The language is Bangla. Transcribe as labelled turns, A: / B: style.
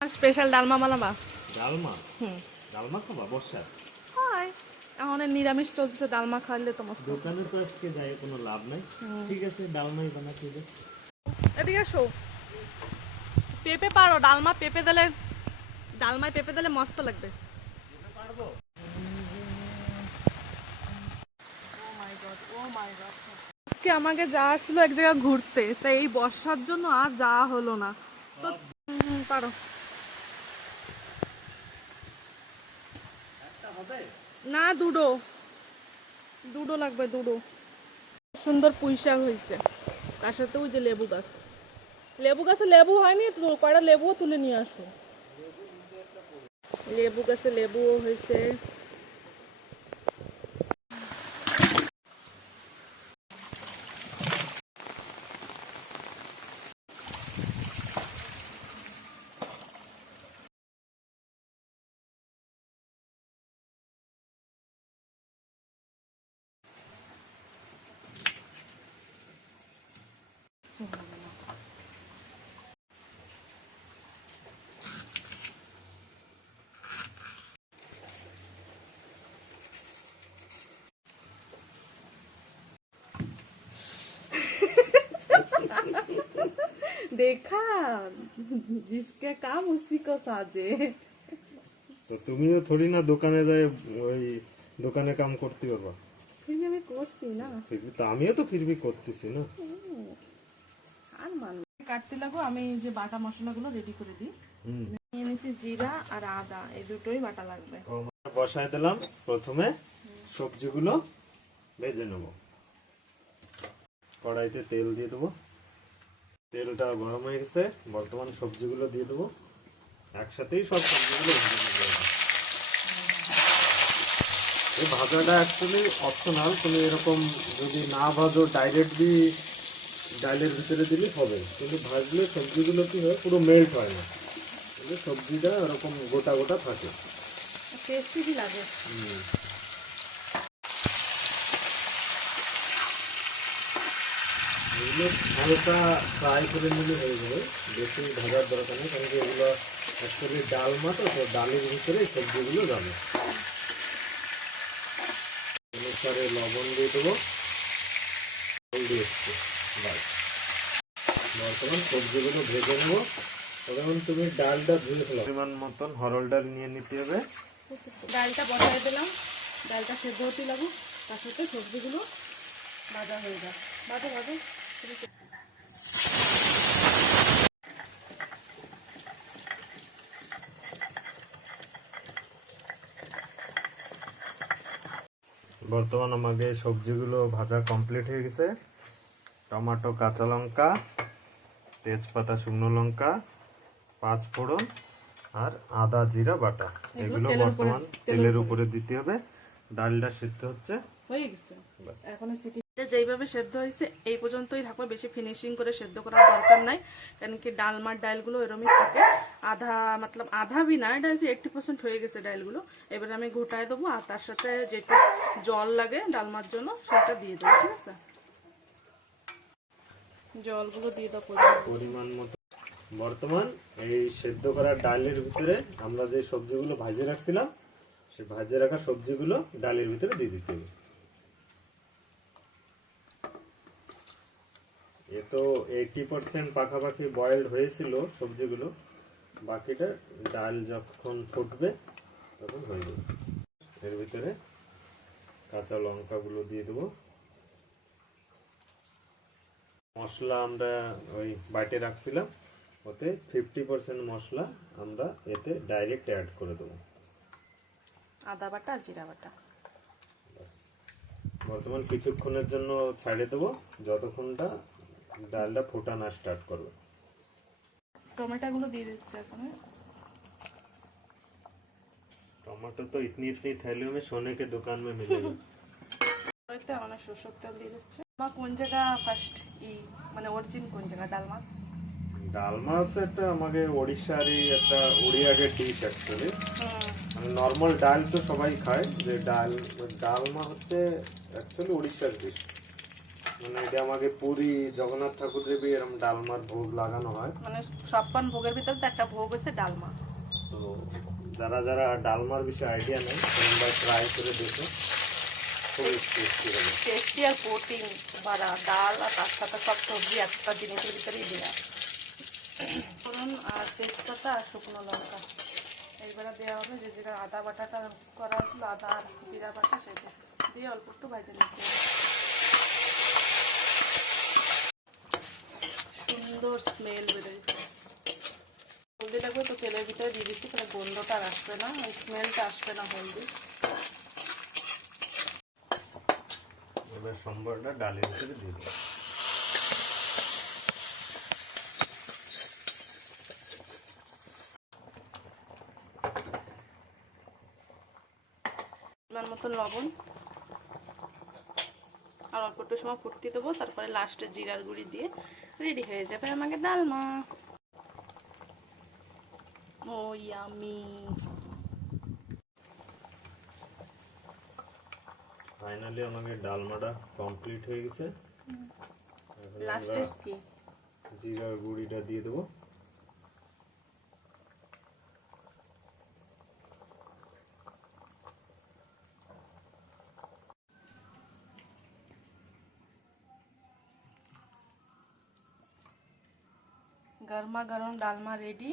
A: স্পেশাল ডালমা বানাবা?
B: ডালমা?
A: হুম।
B: ডালমা খাবা বর্ষা
A: হয়। এখন নিরামিষ চলতেছে ডালমা খাইলে তো মস্ত।
B: দোকানে তো আজকে যাই কোনো লাভ নাই। ঠিক আছে ডালমাই বানা ঠিক আছে
A: এদিকে আসো। পেঁপে পারো ডালমা পেঁপে দিলে ডালমায় পেঁপে দিলে মস্ত লাগবে। আজকে আমাকে যাওয়ার ছিল এক জায়গায় ঘুরতে তাই এই বর্ষার জন্য আর যাওয়া হলো না। তো পারো। না, দুডো। দুডো লাগবে, দুডো। সুন্দর পুঁইশাক হয়েছে। তার সাথে ওই যে লেবু গাছ। লেবু গাছে লেবু হয়নি কয়টা লেবুও তুলে নিয়ে আসো। লেবু গাছে লেবুও হয়েছে। দেখা জিসকে কাম উসি কো সাজে
B: তো তুমিও থোড়ি না দোকানে যাই ওই দোকানে কাম করতে পারবা
A: ফিরবি আমি করছি না
B: ফিরবি তো আমিও তো ফিরবি করতেছি না
A: আর মান কাটতে লাগো আমি যে বাটা মশলাগুলো রেডি করে দিই নিয়ে নিচ্ছি জিরা আর আদা এই দুটোই বাটা লাগবে
B: বসায় দিলাম প্রথমে সবজিগুলো ভেজে নেব কড়াইতে তেল দিয়ে দেবো তেলটা গরম হয়ে গেছে বর্তমান সবজিগুলো দিয়ে দেবো। একসাথেই সব সবজিগুলো এই ভাজাটা অ্যাকচুয়ালি অপশনাল তুমি এরকম যদি না ভাজো ডাইরেক্টলি ডালের ভিতরে দিলে হবে। কিন্তু ভাজলে সবজিগুলো কি হয় পুরো মেল্ট হয় না। সবজিটা এরকম গোটা গোটা থাকে।
A: টেস্টি লাগে।
B: হুম। এগুলো হালকা ফ্রাই করে নিলে হয়ে যাবে। বেশি ভাজার দরকার নেই, কারণ কি এগুলো অ্যাকচুয়ালি ডাল মাতো তো ডালের ভিতরে সবজিগুলো যাবে। অনুসারে লবণ দিয়ে দেবো। হলদি একটু বর্তমান সবজিগুলো ভেজে নেব। তখন তুমি ডালটা ধুয়ে ফেলো। পরিমাণ মতন হরল ডাল নিয়ে নিতে হবে।
A: ডালটা বসাই দিলাম। ডালটা সেদ্ধ হতে লাগুক তার সাথে সবজিগুলো ভাজা হয়ে যায় ভাজা ভাজা।
B: বর্তমান আমাকে সবজিগুলো ভাজা কমপ্লিট হয়ে গেছে। টমেটো কাঁচা লঙ্কা তেজপাতা শুকনো লঙ্কা পাঁচ ফোড়ন আর আদা জিরা বাটা। এগুলো বর্তমান তেলের উপরে দিতে হবে। ডালটা সিদ্ধ হচ্ছে।
A: হয়ে গেছে। এখন সিটি যেইভাবে সেদ্ধ হয়েছে এই পর্যন্তই থাকবে। বেশি ফিনিশিং করে সেদ্ধ করার দরকার নাই কারণ কি ডালমার ডালগুলো এরমই থাকে। আধা মতলব আধা বি না এইটটি পার্সেন্ট হয়ে গেছে ডালগুলো। এবারে আমি ঘোটায় দেবো আর তার সাথে যেটু জল লাগে ডালমার জন্য সেটা দিয়ে দেবো ঠিক আছে? জলগুলো দিয়ে দাও পরিমাণ মতো।
B: পরিমাণ মতো। বর্তমান এই সেদ্ধ করা ডালের ভিতরে আমরা যে সবজিগুলো ভাজে রাখছিলাম সেই ভাজে রাখা সবজিগুলো ডালের ভিতরে দিয়ে দিতে হবে। এ তো এইটি পার্সেন্ট পাখাপাখি বয়েলড হয়েছিল সবজিগুলো। বাকিটা ডাল যখন ফুটবে তখন হয়ে যাবে। এর ভিতরে কাঁচা লঙ্কাগুলো দিয়ে দেবো। মশলা আমরা ওই বাটে রাখছিলাম ওতে ফিফটি পার্সেন্ট মশলা আমরা এতে ডাইরেক্ট অ্যাড করে দেবো।
A: আদা বাটা জিরা বাটা।
B: বর্তমান কিছুক্ষণের জন্য ছাড়ে দেবো। যতক্ষণটা ডালটা ফোটা না স্টার্ট করবে
A: টমেটোগুলো দিয়ে দিচ্ছে এখন
B: टमाटो तो इतनी इतनी थैलियों में सोने के दुकान में मिलेगा
A: এতে আমার সরষের তেল দিয়ে দিচ্ছে আমার কোন জায়গা ফার্স্ট ই মানে অরিজিন কোন জায়গা ডালমা
B: ডালমা হচ্ছে একটা আমাকে ওড়িশারই একটা ওড়িয়াগের ডিশ অ্যাকচুয়ালি মানে নর্মাল ডাল তো সবাই খায় যে ডাল ডালমা হচ্ছে অ্যাকচুয়ালি ওড়িশার ডিশ মানে এটা আমাকে পুরী জগন্নাথ ঠাকুর দেবী এরকম ডালমার ভোগ লাগানো হয়।
A: মানে ভোগের ভিতরে একটা ভোগ হচ্ছে ডালমা।
B: তো যারা যারা ডালমার বিষয়ে আইডিয়া নেই তোমরা ট্রাই করে দেখো। খুবই টেস্টি হবে।
A: টেস্টি আর প্রোটিন বাড়া ডাল আর তার সাথে সব সবজি একটা জিনিসের ভিতরেই দেওয়া ফোড়ন আর তেজপাতা আর শুকনো লঙ্কা। এইবারে দেওয়া হবে যে যেটা আদা বাটাটা করা হয়েছিল আদা আর জিরা বাটা সেটা। দিয়ে অল্প একটু ভাজে নিতে হবে। সুন্দর স্মেল বেরোয়। হলদি লাগবে তো তেলের ভিতরে দিয়ে দিচ্ছি তাহলে গন্ধটা আর আসবে না ওই স্মেলটা আসবে না হলদি।
B: এবার সম্বরটা ডালের ভিতরে দিয়ে দিই
A: মতন লবণ। আর অল্প একটু সময় ফুটতে দেবো তারপরে লাস্টে জিরার গুঁড়ি দিয়ে রেডি হয়ে যাবে আমাকে ডালমা। ও ইয়ামি
B: ফাইনালি আমাকে ডালমাটা কমপ্লিট হয়ে গেছে।
A: লাস্টে কি?
B: জিরার গুঁড়িটা দিয়ে দেবো।
A: গরমা গরম ডালমা রেডি